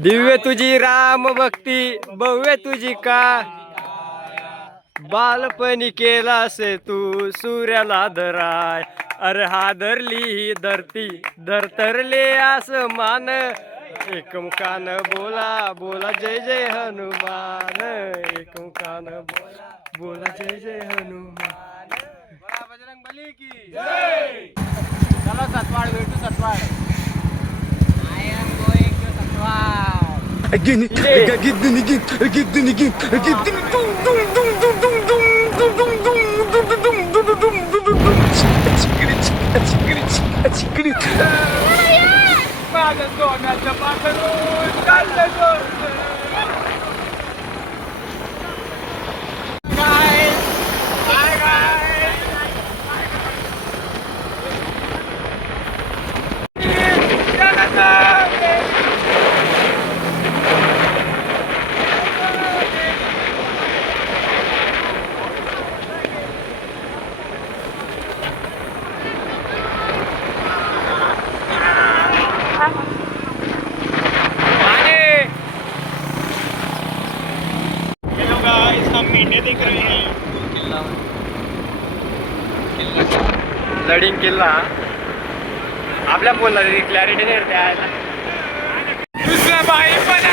दिव्य तुझी राम भक्ती भव्य तुझी का बालपणी केलास तू सूर्याला धराय अरे हादरली ही धरती धरतरले आसमान एकमुखान बोला बोला जय जय हनुमान एकमुखान बोला बोला जय जय हनुमान बोला बजरंग बली की जय. चला सतवाड भेटू Satwad. I am going to Satwad. Again, Mendhe देख रहे हैं. लडिंग किल्ला आपल्या बोलला क्लॅरिटी नाही द्यायला दुसऱ्या बाई पण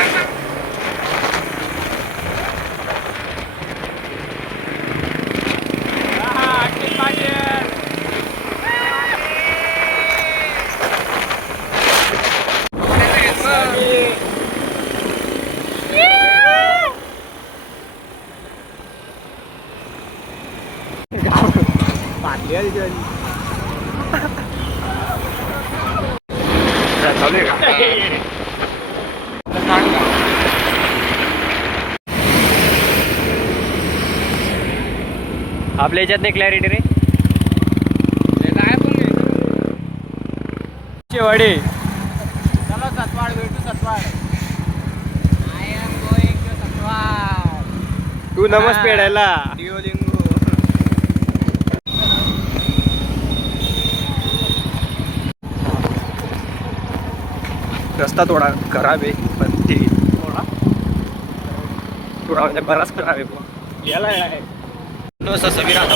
आपल्या याच्यात नाही क्लॅरिटी रे. शेवाडे चला सतवाड भेटू Satwad. I am going to Satwad. तू नमस पेडायला रस्ता थोडा खराब आहे पण ते थोडा म्हणजे बराच खराब आहे. याला आहे ससा बी राहता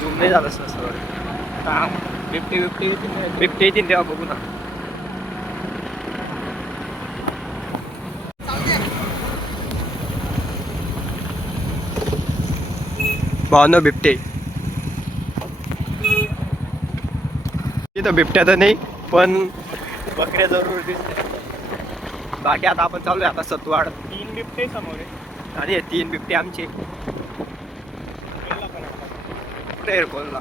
झूम नाही झालं सर बिबटे बिबटे बिबटे येतील तेव्हा बघू ना. भावना बिबटे इथं बिबट्या तर नाही पण बकऱ्या जरूर दिसते. बाकी आता आपण चालूया आता सतवाड. 3 बिबटे समोर आहे आणि 3 बिबटे आमचे कोणला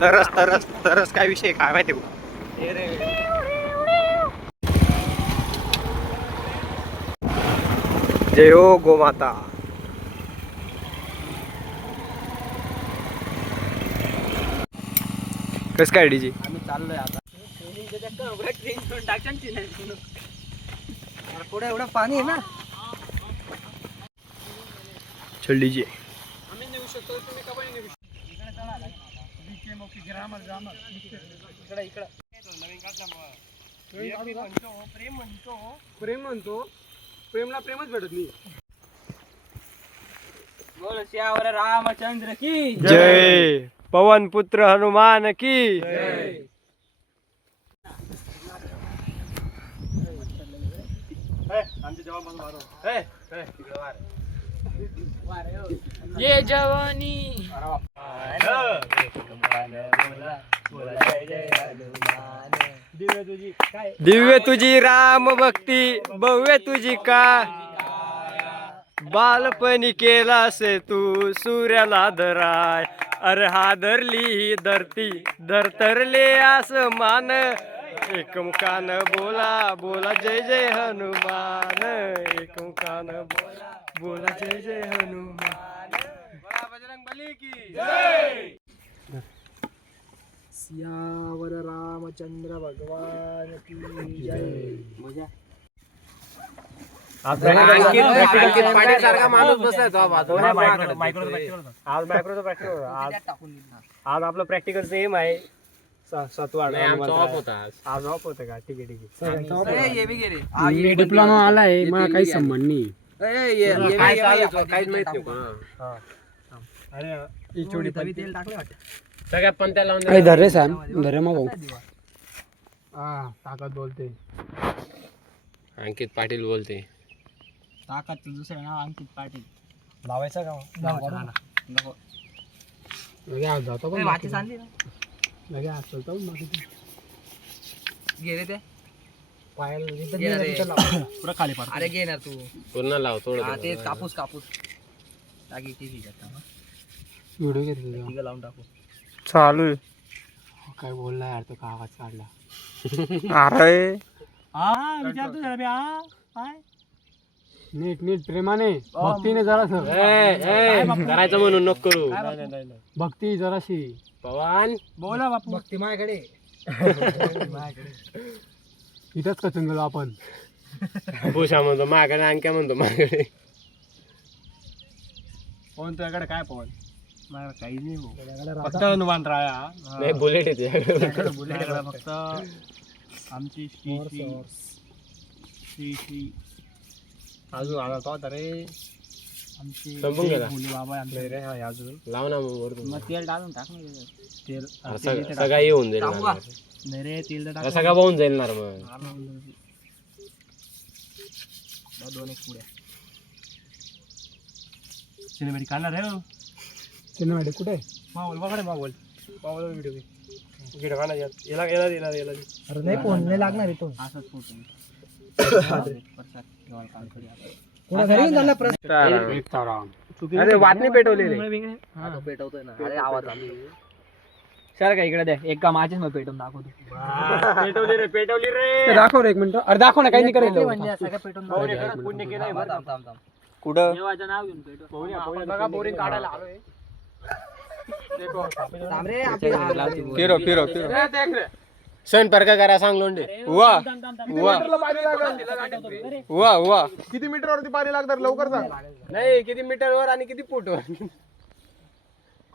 तरस तरस तरस काय विषय काय माहिती. जय हो गोमाता. कस काय डीजी आम्ही चाललोय आता पुढे एवढं पाणी आहे ना. चल डीजी आम्ही नेऊ शकतो तुम्ही का पण नेऊ शकतो. प्रेम म्हणतो प्रेमला प्रेमच भेटत नाही. बोल श्यावर रामचंद्र की जय. पवन पुत्र हनुमान की जय. ये जवानी दिव्य तुझी राम भक्ती भव्य तुझी का बालपणी केलास तू सूर्याला धराय अरे हादरली ही धरती धरतरले आसमान एकमुखान बोला बोला जय जय हनुमान एकमुखान बोला बोला जय जय हनुमान. बोला बजरंग बली की जय. सियावर रामचंद्र भगवान की जय. आज आपलं प्रॅक्टिकल सेम आहे. सत्वाड आज ऑफ होतं का? ठीक आहे. मी डिप्लोमा आलाय, मला काही संबंध नाही. सगळ्या पंत्याला काही धरे सॅम धरे मग भाऊ. ताकद बोलते. अंकित पाटील बोलते. ताकदचं दुसरं नाव अंकित पाटील. लावायचा का? जातो पण वाटी सांगली ना. घे रे ते पुरा खाली पाड. अरे घे ना तू. पूर्ण लाव हा थोडं. ते कापूस टाकी ती व्हिडिओ घेतले तिघं लावून टाकू. चालू आहे. काय बोलला यार तो, का आवाज काढला. अरे विचारतो जरा बे, काय नीट नीट प्रेमाने भक्तीने जरा सर करायचं म्हणून नको करू. भक्ती जराशी. पवन बोला बापू. भक्ती माझ्याकडे इथंच कचून गेलो आपण. भूषा म्हणतो माझ्याकडे, अंक्या म्हणतो माझ्याकडे. पवन तुझ्याकडे काय? पवन मला काहीच नाही भाऊ. फक्त हनुमान राया. नाही बुलेट येते. फक्त आमची श्री अजून आला तो आता रे. आमचे संपून गेला. भोले बाबा आमचे. रे हा अजून लाव ना मग वरतून. मग तेल टाकून टाक ना त्याच्यात. तेल सगळा येऊन जाईल टाकू ना. का? नाही रे तेल तर टाक. सगळा वाहून जाईल ना रे मग. दोन एक पुड्या. सिनेमॅटिक काढणार आहे. सिनेमॅटिक कुठे? मावल व्हिडिओ व्हिडिओ काढणार. याला अरे नाही फोन नाही लागणार आहे तो. असाच फोटो. अरे वाटणी पेटवली रे. पेटवतोय ना. अरे आवाज आला. सर का इकडे द्या. एक का माझ्याच मग पेटवून दाखवतो. पेटवली रे. दाखव रे एक मिनिट. अरे दाखव ना, काही नाही करेल. म्हणजे सगळं पेटवून दाखवतो. पुण्य केलंय. थांब. कुठं? देवाचं नाव घेऊन पेटव. बघा बोरिंग काढायला आलोय. थांब रे, आपली फिरो सण परका करा सांग लोंडे. वा किती मीटर वरती पाणी लागणार लवकर सांग. नाही किती मीटर वर आणि किती फूट वर.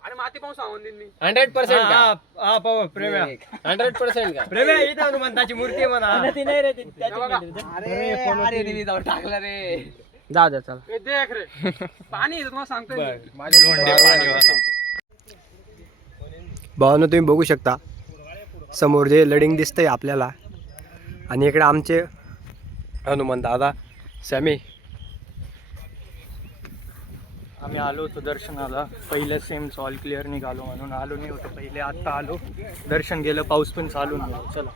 अरे माती पाहून सांगून दिली. 100% का? हा पाहू प्रेम 100% का? प्रेम इथं हनुमंताची मूर्ती आहे म्हणा. अरे दिली जाऊन टाकलं रे. जाऊ द्या चल. देख रे पाणी तुम्हाला सांगतोय. भावना तुम्ही बघू शकता समोर जे लडिंग दिसतंय आपल्याला. आणि इकडे आमचे हनुमान दादा सॅमी. आम्ही आलो होतो दर्शनाला. पहिले सेम ऑल क्लिअर निघालो म्हणून आलो नाही होतो पहिले. आत्ता आलो, दर्शन गेलं, पाऊस पण चालू नाही. चला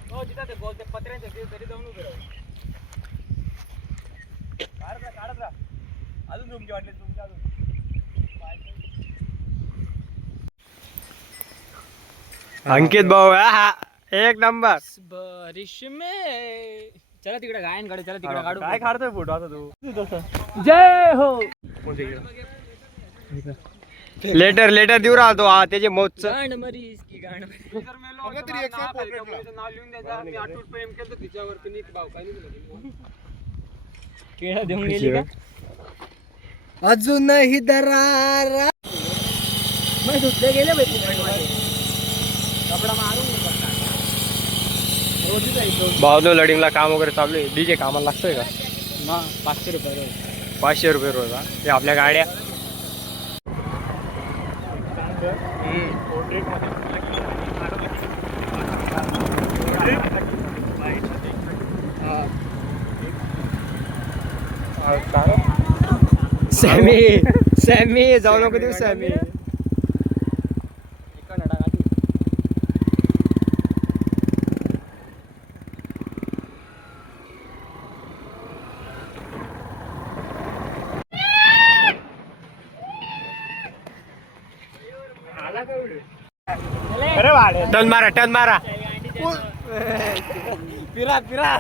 अंकित भाऊ हा एक नंबर. बारिश में चला तिकडे गायन काढू. चला तिकडे काढू. काय काढतोय फोटो आता तू? जय हो. लेटर देऊ राहतो हा त्याचे मोजच. गाण मरीस की गाण. केळं देऊन गेली का? अजूनही दरारा. मग धुतले गेले बाई फुकटमध्ये. कपडा मारून भावनो लडिंगला काम वगैरे चालू आहे. डीजे कामाला लागतोय का? मग 500 रुपये रोज. 500 रुपये रोज. हा हे आपल्या गाड्या. सॅमी जाऊ नको देऊ सॅमी. टन मारा फिरा